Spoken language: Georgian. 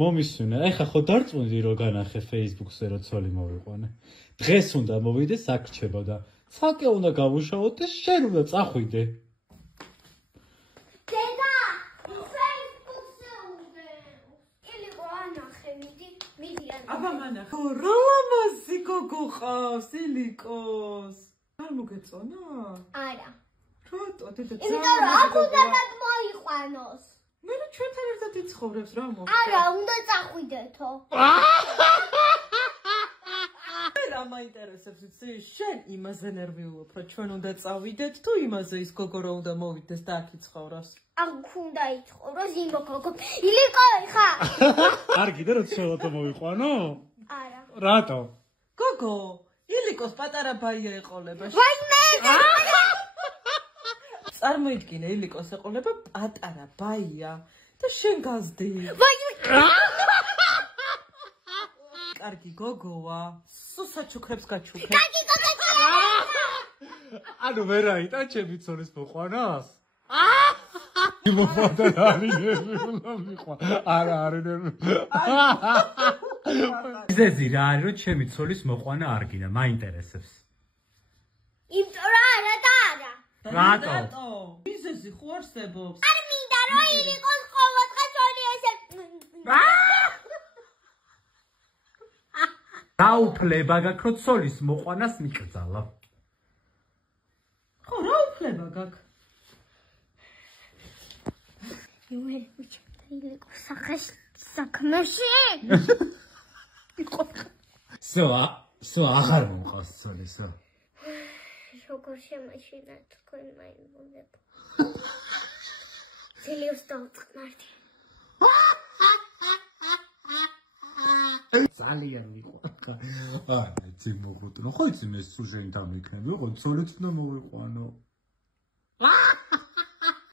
მომისვენე, ეხა ხო დარწმუნდი რომ განახე Facebook-ზე რომ ცოლი მოვიყვანე. დღეს უნდა მოვიდე საკრჩებო და ცალკე უნდა გავუშავოთ და შენ უნდა წახვიდე. დედა, Facebook-ზე უნდა. ილიკო ანახე, მიდი. აბა მანახე. რომასი გოგო ყავს ილიკოს. არ მოგეწონა? არა. რატო დედა? იმიტომ რომ აქ უნდა მოიყვანოს. მე რა ჩვენთან ერთად იცხოვრებს რა მოხდა? არა, უნდა წახვიდეთო. მე რა მაინტერესებს იცი? შენ იმაზე ნერვიულობ, რომ ჩვენ უნდა წავიდეთ თუ იმაზე ის გოგო რა უნდა მოვიდეს და აქ იცხოვროს? აქ უნდა იცხოვროს იმო გოგო. ილიკო ხა. არ კიდე რომ ცოლად მოვიყვანო? არა. რატო? გოგო, ილიკოს პატარა ბაია ეყოლება. ვაიმე! წარმოიდგინე ილიკოს ეყოლება პატარა ბაია და შენ გაზდი. ვაიმე! კარგი გოგოა, სუსაჩუქრებს გაჩუქე. კარგი გოგოა. ანუ ვერ აიტა ჩემი ცოლის მოყვანას? იმოფადა არინერვიულა მიყვა. არა მიზეზი რა არის რომ ჩემი ცოლის მოყვანა არ გინდა, მაინტერესებს. იმიტომ რომ არა და არა. რატო? მიზეზი ხო არსებობს? არ მინდა რომ ილიკოს ყოველდღე ცოლი ესე. დაუფლება გაქვს რომ ცოლის მოყვანას მიკრძალა. ხო, რა უფლება გაქვს? იუერ უჩემდა ილიკოს სახეს საქმეში. სო აღარ მომყავს ცოლისო. როგორ შემაშინა თქვენ მაიმუნებო. ზელიოს დავწყნარდი. ძალიან მიყვარხა. არა, ძი მოგუტნო. ხო იცი მე სულ შენ დამიქნები, ხო ცოლიც უნდა მოვიყვანო.